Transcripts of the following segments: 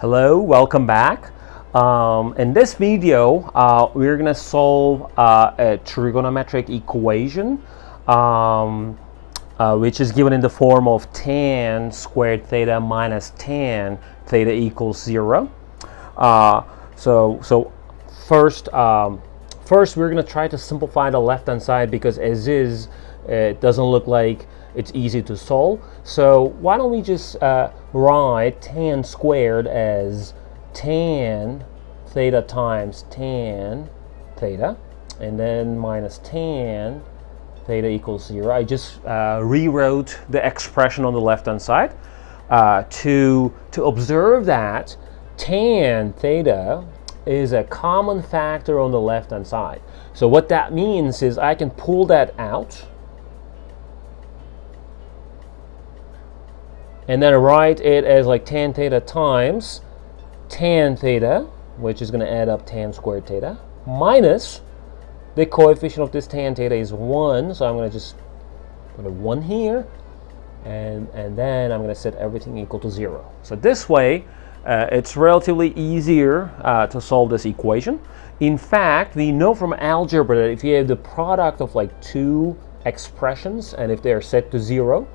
Hello, welcome back. In this video, we're going to solve a trigonometric equation, which is given in the form of tan squared theta minus tan theta equals 0. So first, we're going to try to simplify the left-hand side because as is, it doesn't look like it's easy to solve. So why don't we just write tan squared as tan theta times tan theta, and then minus tan theta equals 0. I just rewrote the expression on the left-hand side to observe that tan theta is a common factor on the left-hand side. So what that means is I can pull that out and then write it as like tan theta times tan theta, which is going to add up tan squared theta, minus the coefficient of this tan theta is 1, so I'm going to just put a 1 here, and then I'm going to set everything equal to 0. So this way, it's relatively easier to solve this equation. In fact, we know from algebra that if you have the product of like two expressions, and if they are set to 0,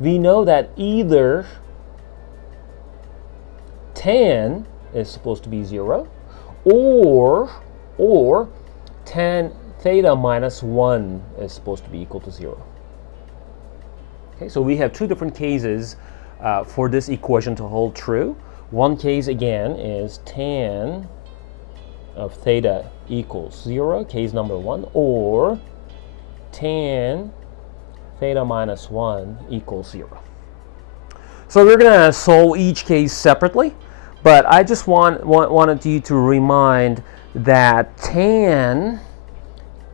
we know that either tan is supposed to be 0 or tan theta minus 1 is supposed to be equal to 0. Okay, so we have two different cases for this equation to hold true. One case again is tan of theta equals 0, case number 1, or tan theta minus 1 equals 0. So we're going to solve each case separately, but I just wanted you to remind that tan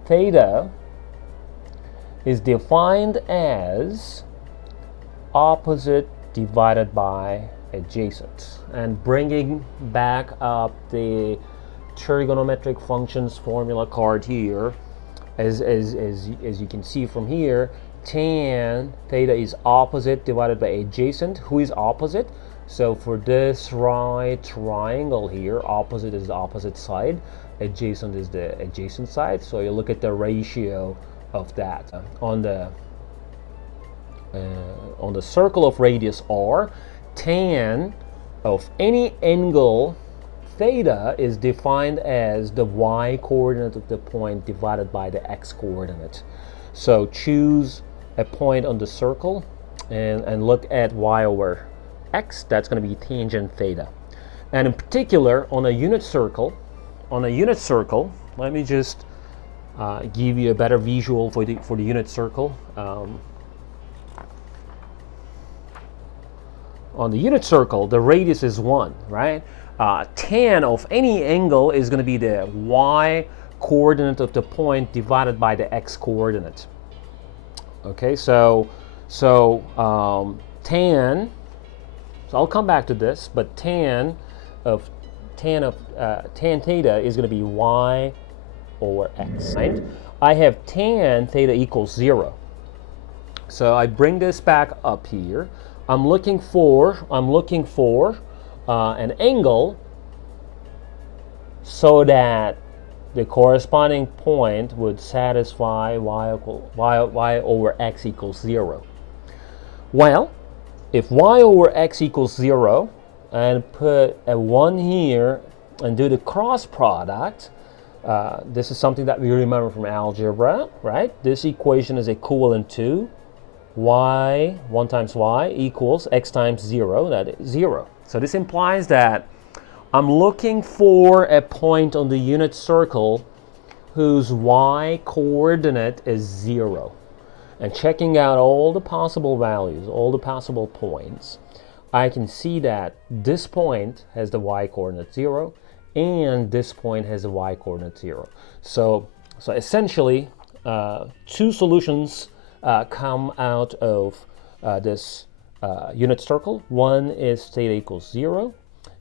theta is defined as opposite divided by adjacent. And bringing back up the trigonometric functions formula card here, as you can see from here, tan theta is opposite divided by adjacent. Who is opposite? So for this right triangle here, opposite is the opposite side, adjacent is the adjacent side. So you look at the ratio of that. On the circle of radius r, tan of any angle theta is defined as the y coordinate of the point divided by the x coordinate. So choose a point on the circle and look at y over x. That's going to be tangent theta. And in particular, on a unit circle, let me just give you a better visual for the unit circle. On the unit circle, the radius is 1, right? Tan of any angle is going to be the y coordinate of the point divided by the x coordinate. Okay, so tan. So I'll come back to this, but tan theta is going to be y over x. Right? I have tan theta equals 0. So I bring this back up here. I'm looking for an angle so that the corresponding point would satisfy y over x equals 0. Well, if y over x equals 0 and put a 1 here and do the cross product, this is something that we remember from algebra, right? This equation is equivalent to y, 1 times y equals x times 0, that is 0. So this implies that I'm looking for a point on the unit circle whose y coordinate is 0. And checking out all the possible values, all the possible points, I can see that this point has the y coordinate 0 and this point has the y coordinate 0. So essentially, two solutions come out of this unit circle. One is theta equals 0,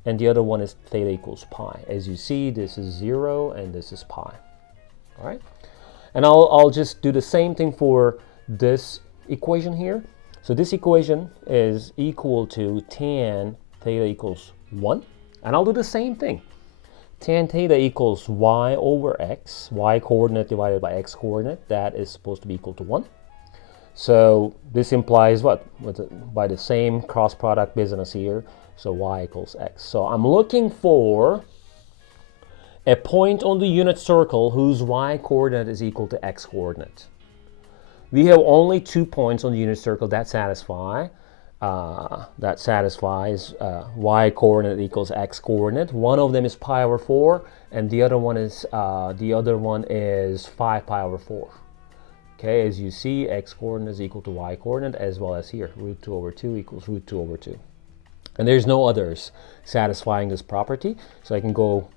and the other one is theta equals pi. As you see, this is 0 and this is pi. All right, and I'll just do the same thing for this equation here. So this equation is equal to tan theta equals 1. And I'll do the same thing. Tan theta equals y over x, y coordinate divided by x coordinate. That is supposed to be equal to 1. So this implies what? By the same cross product business here. So y equals x. So I'm looking for a point on the unit circle whose y coordinate is equal to x coordinate. We have only 2 points on the unit circle that satisfies y coordinate equals x coordinate. One of them is pi over 4, and the other one is 5 pi over 4. Okay, as you see, x coordinate is equal to y coordinate, as well as here, root 2 over 2 equals root 2 over 2. And there's no others satisfying this property, so I can go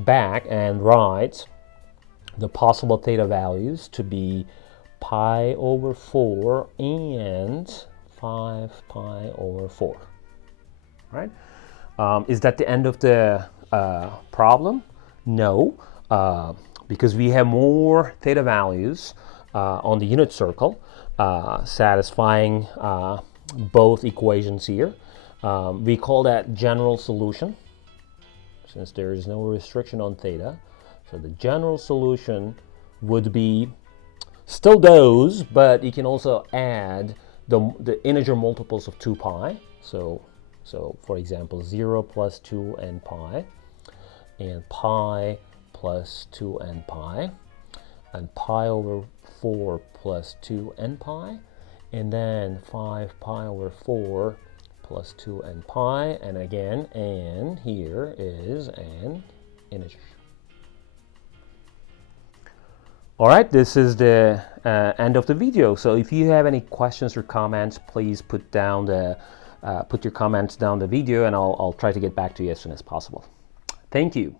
back and write the possible theta values to be pi over 4 and 5 pi over 4. Right? Is that the end of the problem? No, because we have more theta values on the unit circle satisfying both equations here. We call that general solution, since there is no restriction on theta. So the general solution would be still those, but you can also add the integer multiples of 2 pi. So for example, 0 plus 2n pi, and pi plus 2n pi, and pi over 4 plus 2n pi, and then 5 pi over 4 plus 2n pi, and again, n here is an integer. All right, this is the end of the video. So if you have any questions or comments, please put your comments down the video, and I'll try to get back to you as soon as possible. Thank you.